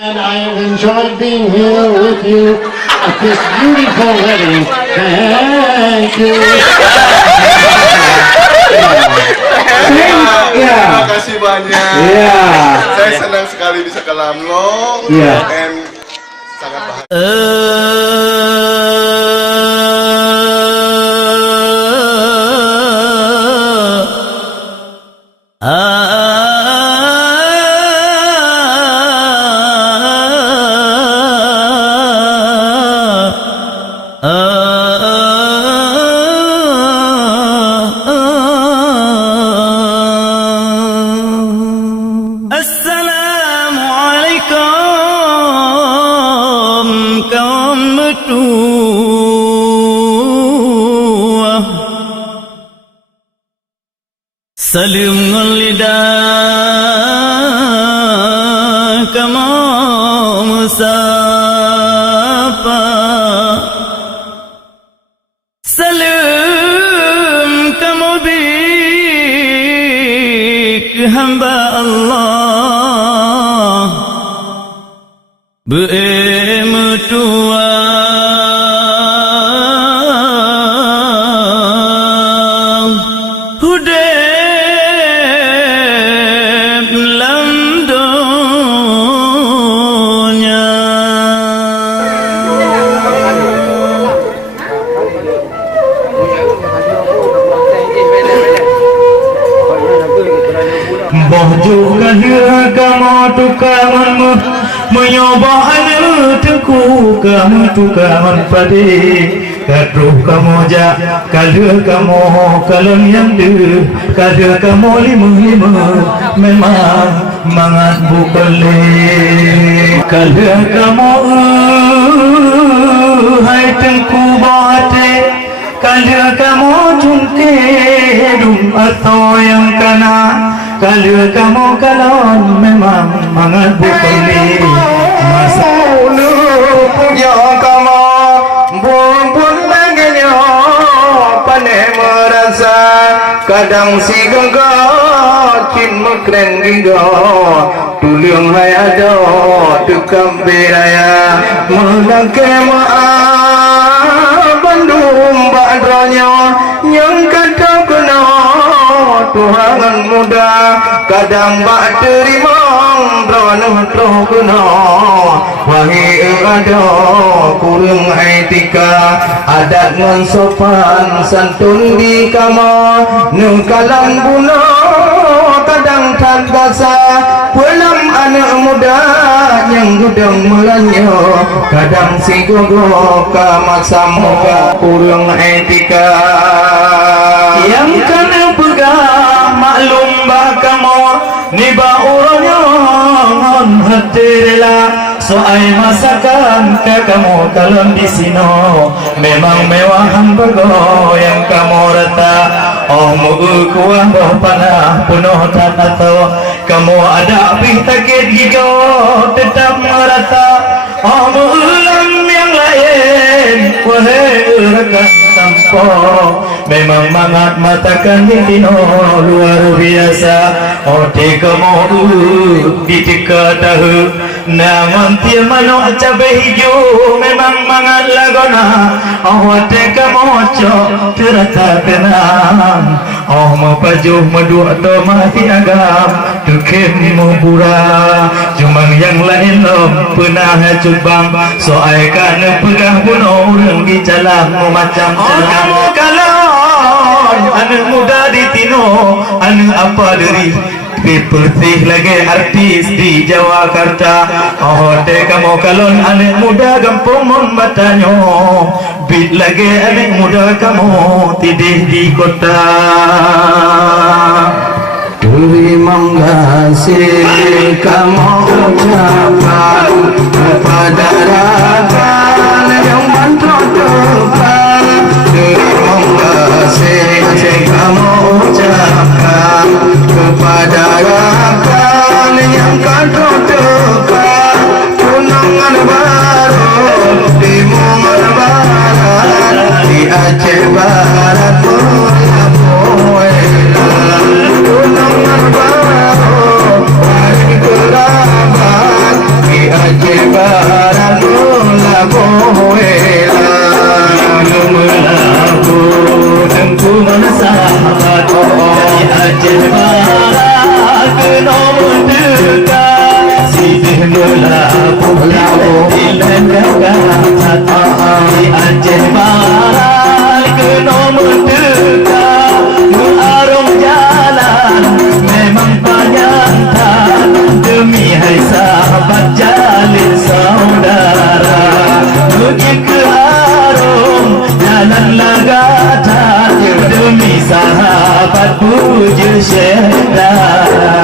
And I have enjoyed being here with you at this beautiful wedding. Thank you. Terima kasih banyak. Saya senang sekali bisa ke Lamlo. And sangat bahagia. Assalamualaikum kaum mertua, salam lidah kamu musapa, salam kamu bik hamba Allah bermertua. Hudeb lam dunya. Boh juga dia kamu tukamanmu menyoba anu teku kamu tukaman pade kadruh kamu ja kalau kamu kalon yang de kalau kamu lima memang mangat bukale kalau kamu hai tengku bate kalau kamu jungke dum atau yang kana kalau kamu kalon memang mangat bukale masa ulu punya kamu bumbun baganya pane merasa kadang si genggot kin mekren gigo tuliang hai ada tukam beraya melangke maaf bandung badronya yang kata kena Tuhan muda kadang bak terima drono kena wahi ada kurang etika adat ngan sopan santun di kama nengkalang buna kadang tak gasa pulang anak muda yang gudang melanyo kadang si gogo kamasa muka kurang etika yang kena pegang maklum bakamu niba uranya ngon hati rela soal masakan ke kamu kalon di sino memang mewahan bago yang kamu rata oh mugu kuah boh panah penuh tanato kamu ada api takit gigo tetap merata oh mugulam yang lain wahai rekan tampo memang mangat matakan di tino luar biasa oh teka mau di teka tahu namun tiap mana cabai hijau memang mangat lagona oh teka mau cok terata kenang oh mau pajuh medua atau mati agam tukem mubura cuma yang lain lom pernah cubang soal kan pegang bunuh orang di jalan macam oh kamu kalau anak muda di Tino anak apa dari Pertih lagi artis di Jawakarta oh te kamu kalon anak muda gampang membatanyo bit lagi anak muda kamu tidih di kota terima kasih kamu ucapkan kepada rakan yang bantu depan terima kasih kamu ucapkan kepada rakan yang bantu depan tunangan baru di Mungal Barat di Aceh Barat tunangan baru hari kerabat di Aceh Barat melaku wela melaku tengku sahabat dari Aceh Barat ke nomor dekat sibih melaku ilan dekat di Aceh Barat ke nomor dekat mengarung jalan memang panjang demi hai sahabat jalin saudara pergi ke arung jalan lagata demi sahabat puja syedara.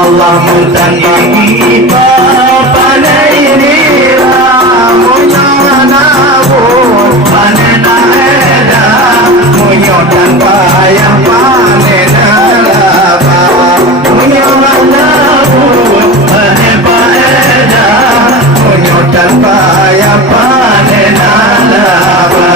Allah mutan ini pada ini munya nabur panen ada munya dan payah panen laba munya nabur panen ada munya dan payah panen laba.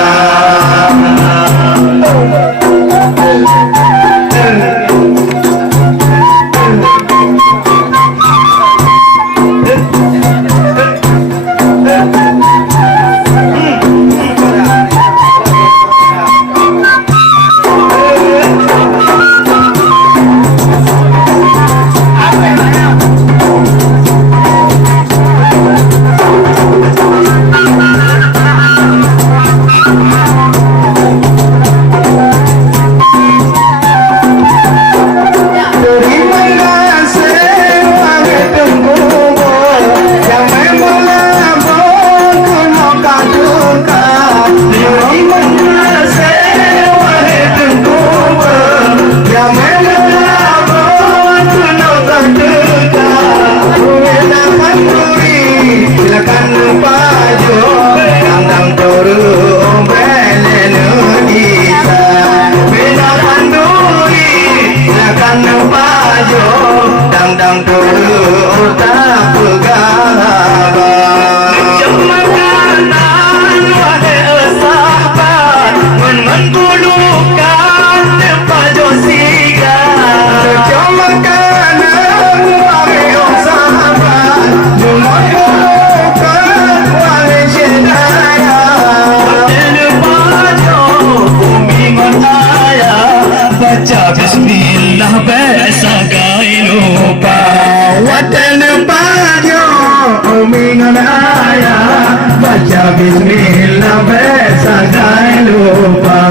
Bismillah besa gai lupa.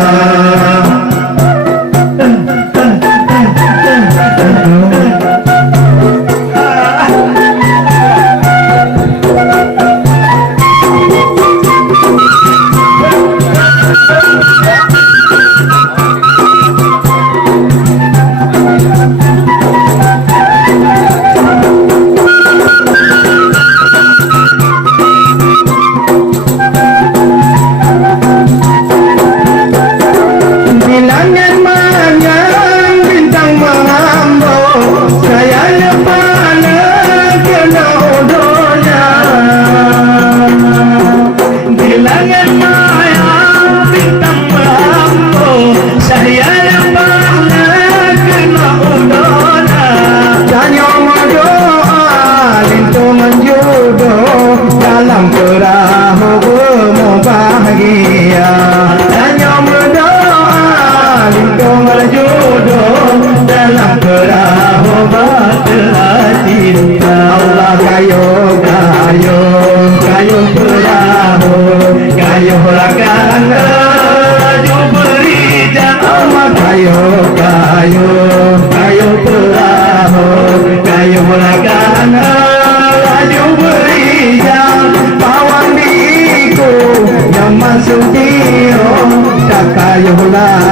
ayuhlah